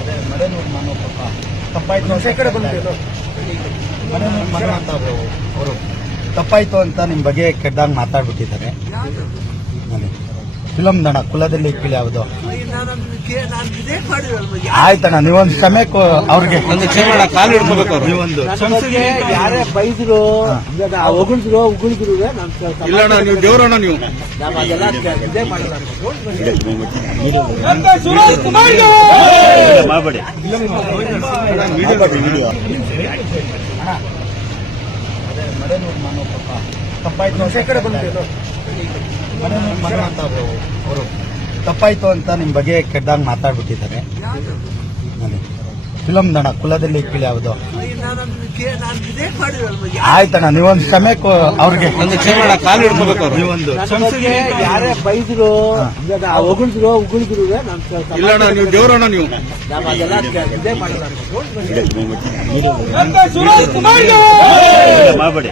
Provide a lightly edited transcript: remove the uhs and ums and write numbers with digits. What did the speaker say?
ಅದೇ ಮಡೆನೂರು ಮನೋ ಪಾಪ ತಪ್ಪಾಯ್ತು ಅಂತ ಈ ಕಡೆ ಬಂದಿದ್ದು ಮಡೆನೂರು ಮನೋ ಅಂತ ಅವರು ತಪ್ಪಾಯ್ತು ಅಂತ ನಿಮ್ಮ ಬಗ್ಗೆ ಕೆಟ್ಟದಾಗ ಮಾತಾಡ್ಬಿಟ್ಟಿದ್ದಾರೆ. ಫಿಲಮ್ ದಣ ಕುಲದಲ್ಲಿ ಕೀಳಿ ಯಾವುದು ಆಯ್ತಣ್ಣ, ನೀವೊಂದು ಕ್ಷಮೆ ಅವ್ರಿಗೆ ಕಾಲು ಹಿಡ್ಕೋಬೇಕು ಅವ್ರು. ನೀವೊಂದು ಯಾರೇ ಬೈದ್ರು ಉಗುಳಿದ್ರು ಇಲ್ಲ ನೀವು ದೇವರಣ್ಣ ನೀವು ಅದೆಲ್ಲ ಇದೇ ಮಾಡಲ್ಲ. ಮಾಡಬೇಡಿ ಅದೇ ಮಡೆನೂರು ಮನೋ ಪಾಪ ತಪ್ಪಾಯ್ತು ಅಂತ ಈ ಕಡೆ ಬಂದಿದ್ದು ಮಡೆನೂರು ಮನೋ ಅಂತ ಅವರು ತಪ್ಪಾಯ್ತು ಅಂತ ನಿಮ್ಮ ಬಗ್ಗೆ ಕೆಟ್ಟದಾಗ ಮಾತಾಡ್ಬಿಟ್ಟಿದ್ದಾರೆ. ಫಿಲಮ್ ದಣ ಕುಲದಲ್ಲಿ ಕೀಳಿ ಯಾವುದು ಆಯ್ತಣ್ಣ, ನೀವೊಂದು ಕ್ಷಮೆ ಅವ್ರಿಗೆ ಕಾಲು ಹಿಡ್ಕೋಬೇಕು ಅವ್ರು. ನೀವೊಂದು ಯಾರೇ ಬೈದ್ರು ಉಗುಳಿದ್ರು ಇಲ್ಲ ನೀವು ದೇವರಣ್ಣ ನೀವು ಅದೆಲ್ಲ ಇದೇ ಮಾಡಲ್ಲ. ಮಾಡಬೇಡಿ